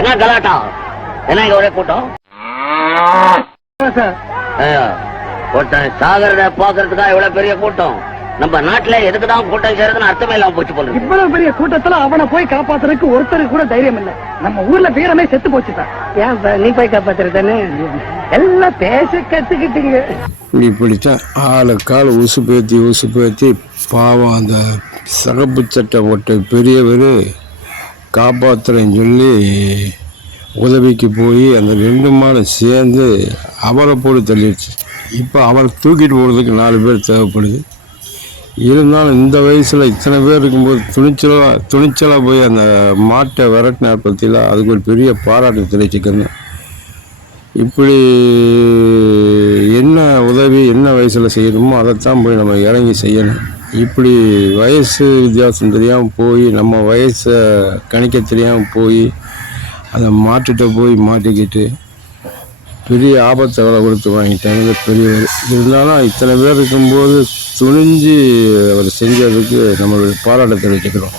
என்ன கலாட்டா? என்ன இங்க ஒரே கூட்டம்? ஒருத்தன் சாகரத பாக்குறதுக்கா இவ்வளவு பெரிய கூட்டம்? நம்ம நாட்டுல எதுக்குதான் கூட்டம் சேருதுன்னு அர்த்தமே இல்லாம போச்சு போல. இவ்வளவு பெரிய கூட்டத்துல அவனை போய் காப்பாத்துறதுக்கு ஒருத்தருக்கு கூட தைரியம் இல்ல. நம்ம ஊர்ல வீரமே செத்து போச்சுதான். ஏன் நீ போய் காப்பாத்துறதானே? எல்லாம் பேச கத்துக்கிட்டீங்க. இப்படித்தான் ஆளுக்கால் உசு பேத்தி பாவம் அந்த சகப்பு சட்டை போட்ட பெரியவர் காப்பாற்றுறேன்னு சொல்லி உதவிக்கு போய் அந்த 2 மாதம் சேர்ந்து அவரை போட்டு தள்ளிடுச்சு. இப்போ அவரை தூக்கிட்டு போகிறதுக்கு 4 பேர் தேவைப்படுது. இருந்தாலும் இந்த வயசில் இத்தனை பேர் இருக்கும்போது துணிச்சலாக போய் அந்த மாட்டை விரட்டினார் பற்றிலாம் அதுக்கு ஒரு பெரிய பாராட்டு தெரிவிச்சுக்கணும். இப்படி என்ன உதவி என்ன வயசில் செய்யணுமோ அதைத்தான் போய் நம்ம இறங்கி செய்யணும். இப்படி வயசு வித்தியாசம் தெரியாமல் போய் நம்ம வயசை கணிக்க தெரியாமல் போய் அதை மாட்டிட்ட போய் மாட்டிக்கிட்டு பெரிய ஆபத்தை வேலை கொடுத்து வாங்கிட்டாங்க பெரியவர். இருந்தாலும் இத்தனை பேர் இருக்கும்போது துணிஞ்சு அவர் செஞ்சதுக்கு நம்மளுடைய பாராட்ட தெரிவிச்சுக்கிறோம்.